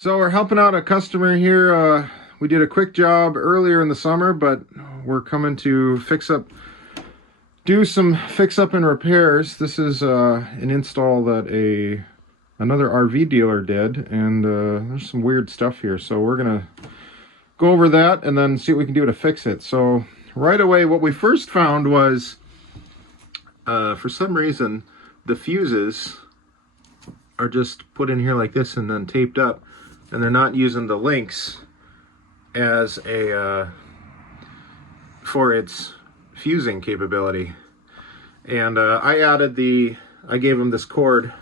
So we're helping out a customer here. We did a quick job earlier in the summer, but we're coming to do some fix up and repairs. This is an install that another RV dealer did, and there's some weird stuff here. So we're gonna go over that and then see what we can do to fix it. So right away, what we first found was, for some reason, the fuses are just put in here like this and then taped up, and they're not using the links as a for its fusing capability. And I gave them this cord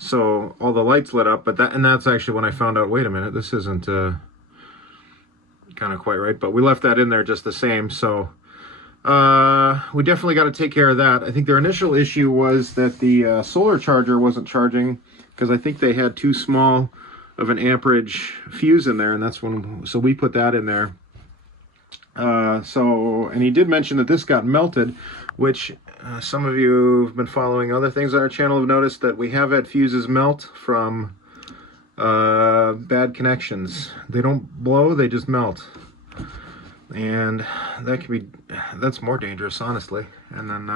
so all the lights lit up, but that's actually when I found out, wait a minute, this isn't kind of quite right, but we left that in there just the same. So we definitely got to take care of that. I think their initial issue was that the solar charger wasn't charging, because I think they had too small of an amperage fuse in there, and so we put that in there. And he did mention that this got melted, which some of you who've been following other things on our channel have noticed that we have had fuses melt from bad connections. They don't blow, they just melt. And that's more dangerous, honestly. And then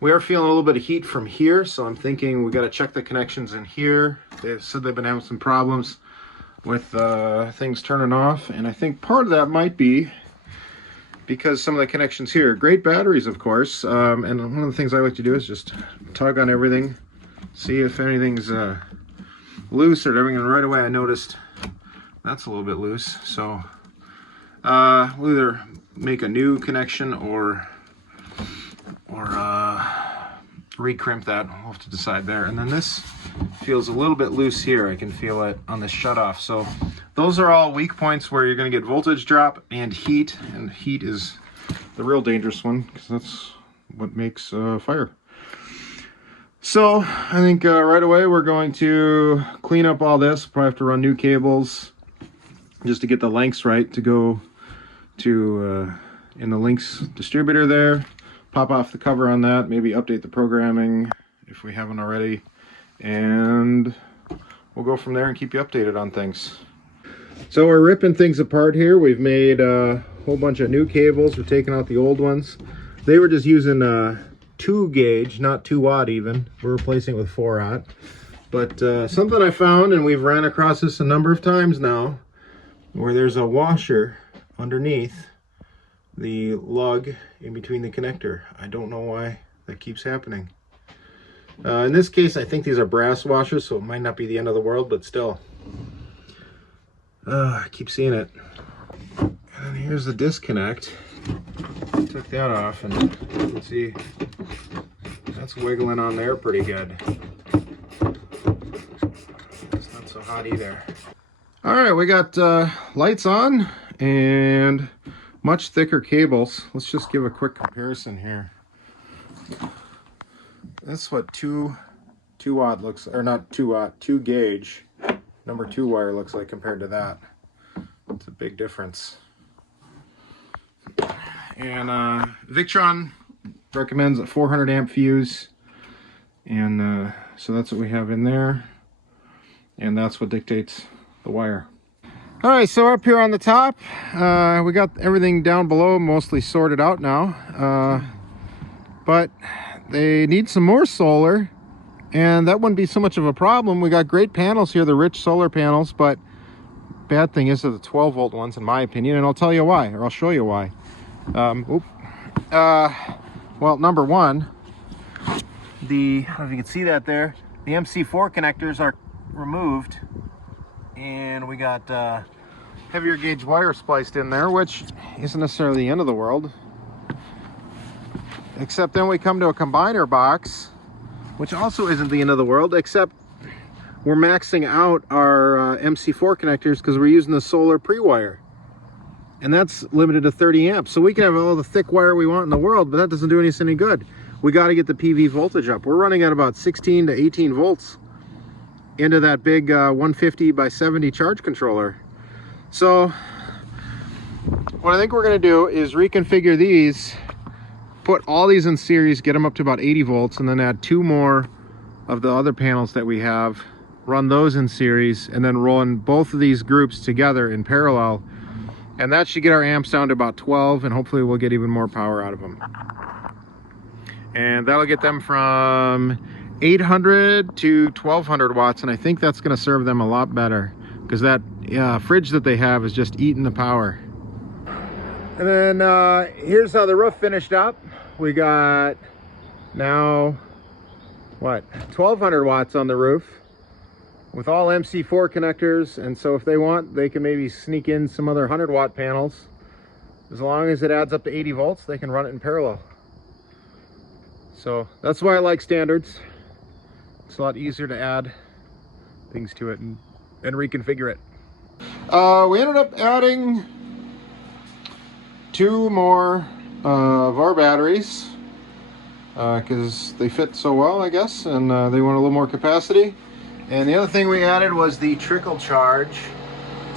we are feeling a little bit of heat from here, so I'm thinking we got to check the connections in here. They said they've been having some problems with things turning off, and I think part of that might be because some of the connections here are great batteries, of course. And one of the things I like to do is just tug on everything, see if anything's loose or everything. And right away I noticed that's a little bit loose. So we'll either make a new connection or recrimp that. We'll have to decide there. And then this feels a little bit loose here. I can feel it on the shutoff. So those are all weak points where you're going to get voltage drop and heat is the real dangerous one, because that's what makes fire. So I think right away we're going to clean up all this. Probably have to run new cables just to get the lengths right to go to in the links distributor there. Pop off the cover on that, maybe update the programming if we haven't already, and we'll go from there and keep you updated on things. So we're ripping things apart here. We've made a whole bunch of new cables. We're taking out the old ones. They were just using 2 gauge, not 2 watt even. We're replacing it with 4 aught. But something I found, and we've ran across this a number of times now, where there's a washer underneath the lug in between the connector. I don't know why that keeps happening. In this case, I think these are brass washers, so it might not be the end of the world, but still. I keep seeing it. And here's the disconnect. Took that off, and you can see that's wiggling on there pretty good. It's not so hot either. All right, we got lights on and much thicker cables. Let's just give a quick comparison here. That's what 2 watt looks, or not 2 watt, 2 gauge number 2 wire looks like compared to that. It's a big difference. And Victron recommends a 400 amp fuse, and so that's what we have in there, and that's what dictates the wire. All right, so up here on the top, we got everything down below mostly sorted out now, but they need some more solar, and that wouldn't be so much of a problem. We got great panels here, the Rich solar panels, but bad thing is they're the 12 volt ones, in my opinion, and I'll tell you why, or I'll show you why. Well, number one, I don't know if you can see that there, the MC4 connectors are removed, and we got heavier gauge wire spliced in there, which isn't necessarily the end of the world. Except then we come to a combiner box, which also isn't the end of the world, except we're maxing out our MC4 connectors because we're using the solar pre-wire. And that's limited to 30 amps. So we can have all the thick wire we want in the world, but that doesn't do us any good. We got to get the PV voltage up. We're running at about 16 to 18 volts into that big 150 by 70 charge controller. So what I think we're going to do is reconfigure these, put all these in series, get them up to about 80 volts, and then add 2 more of the other panels that we have run those in series, and then run both of these groups together in parallel. And that should get our amps down to about 12, and hopefully we'll get even more power out of them. And that'll get them from 800 to 1200 watts, and I think that's going to serve them a lot better, because that fridge that they have is just eating the power. And then here's how the roof finished up. We got now, what, 1200 watts on the roof with all MC4 connectors, and so if they want, they can maybe sneak in some other 100-watt panels. As long as it adds up to 80 volts, they can run it in parallel. So that's why I like standards. It's a lot easier to add things to it and reconfigure it. We ended up adding 2 more of our batteries because they fit so well, I guess, and they want a little more capacity. And the other thing we added was the trickle charge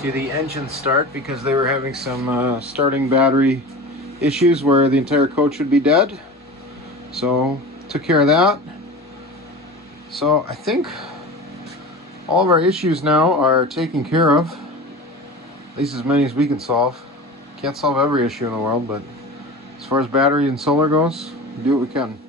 to the engine start, because they were having some starting battery issues where the entire coach would be dead. So took care of that. So I think all of our issues now are taken care of, at least as many as we can solve. Can't solve every issue in the world, but as far as battery and solar goes, we do what we can.